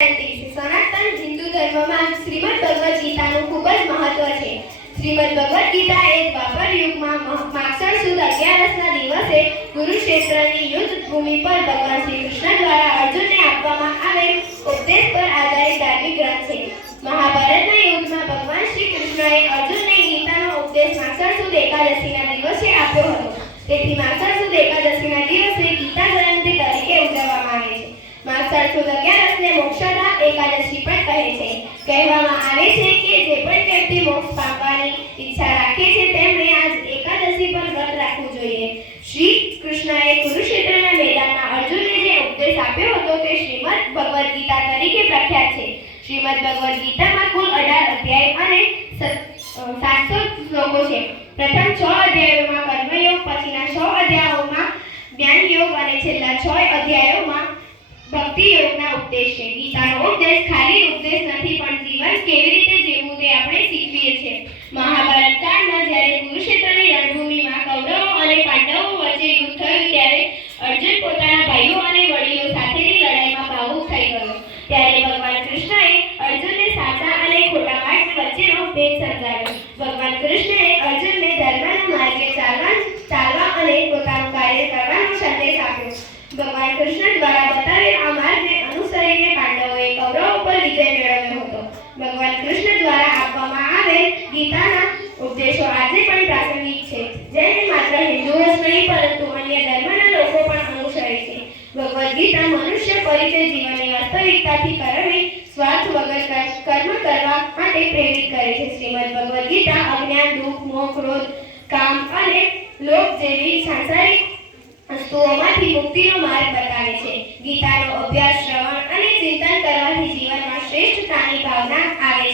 સનાતન હિન્દુ ધર્મમાં શ્રીમદ ભગવદ ગીતાનું ખૂબ જ મહત્વ છે. શ્રીમદ ભગવદ ગીતા એ દ્વાપર યુગમાં માક્ષર સુદ અગિયારસના દિવસે કુરુક્ષેત્રની યુદ્ધ ભૂમિ પર ભગવાન શ્રી કૃષ્ણ દ્વારા અર્જુનને આપવામાં આવેલ ઉપદેશ પર આધારિત ધાર્મિક ગ્રંથ છે. મહાભારતના યુગમાં ભગવાન શ્રી કૃષ્ણએ અર્જુનને ગીતાનો ઉપદેશ માક્ષર સુદ એકાદશીના દિવસે આપ્યો હતો. તેથી માગસર સુદ અગિયારસને મોક્ષદા એકાદશી પણ કહે છે. કહેવામાં આવે છે કે જે પણ વ્યક્તિ મોક્ષ પામવાની ઈચ્છા રાખે છે તેમણે આજ એકાદશી પર વ્રત રાખવું જોઈએ. શ્રી કૃષ્ણએ કુરુક્ષેત્રના મેદાનમાં અર્જુનને જે ઉપદેશ આપ્યો હતો, તે શ્રીમદ ભગવદ્ ગીતા તરીકે પ્રખ્યાત છે. શ્રીમદ ભગવદ્ ગીતામાં કુલ અઢાર અધ્યાય અને સાતસો શ્લોકો છે. પ્રથમ છ અધ્યાયોમાં કર્મયોગ, પછીના છ અધ્યાયોમાં જ્ઞાન યોગ અને છેલ્લા છ અધ્યાયોમાં ઉપદેશ છે ગીતાનો ઉપદેશ ખાલી ઉપદેશ નથી, પણ જીવન કેવી રીતે જીવવું તે આપણે શીખવીએ છીએ. મહાભારત કાળમાં જ્યારે કુરુક્ષેત્રની રણભૂમિમાં કૌરવો અને પાંડવો વચ્ચે યુદ્ધ થયું, ત્યારે અર્જુન પોતાના ભાઈઓ અને વડીલો સાથેની લડાઈમાં ભાવુક થઈ ગયો. ત્યારે ભગવાન કૃષ્ણએ અર્જુનને સાચા અને ખોટા માર્ગ વચ્ચેનો ભેદ સમજાવ્યો. પરંતુ અન્ય ધર્મના લોકો પણ અનુસરે છે. ભગવદ્ ગીતા મનુષ્ય પરિચય જીવનની વાસ્તવિકતાથી કરવી સ્વાર્થ વગર કર્મ કરવા માટે પ્રેરિત કરે છે. શ્રીમદ ભગવદ્ ગીતા અજ્ઞાન, દુઃખ, મોહ, ક્રોધ, કામ અને લોક જેવી સાંસારિક વસ્તુઓમાંથી મુક્તિનો માર્ગ બતાવે છે. ગીતાનો અભ્યાસ, શ્રવણ અને ચિંતન કરવાથી જીવનમાં શ્રેષ્ઠતાની ભાવના આવે